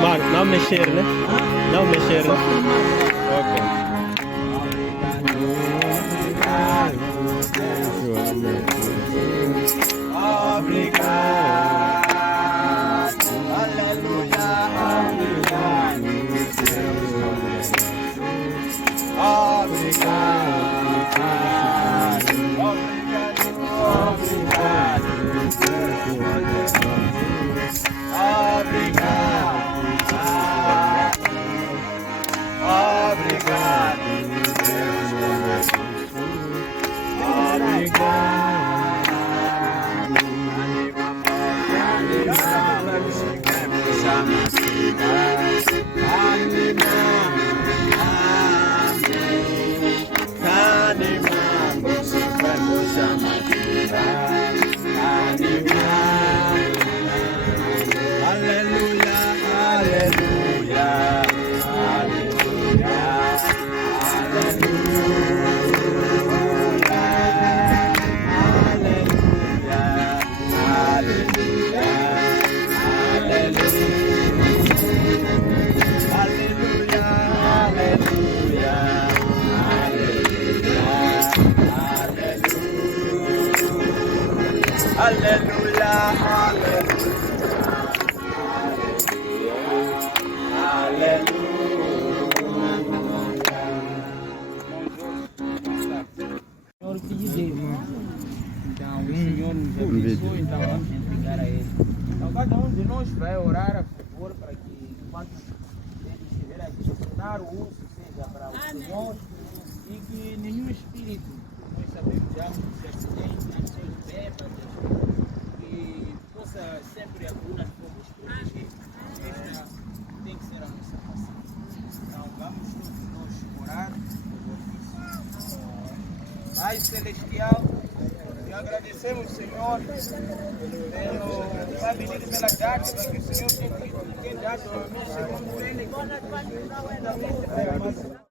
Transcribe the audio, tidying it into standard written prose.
Mano, não mexer, né? Não mexer, né? Ok. Obrigado, aleluia, obrigado, aleluia, Senhor, o que dizer, irmão? Então, o Senhor nos abençoe, então vamos entregar a Ele. Então, cada um de nós vai orar a favor para que, enquanto Ele estiver aqui, tornar o uso seja para o Senhor e que nenhum espírito, nós sabemos já que se acidente, as pessoas bêbadas, que possa sempre a coluna de fogo nos proteger. Esta tem que ser a nossa oração. Então, vamos todos nós orar. Pai Celestial, te agradecemos, Senhor, pelo gabinete pela dádiva que o Senhor tem dado ao nosso irmão Félix.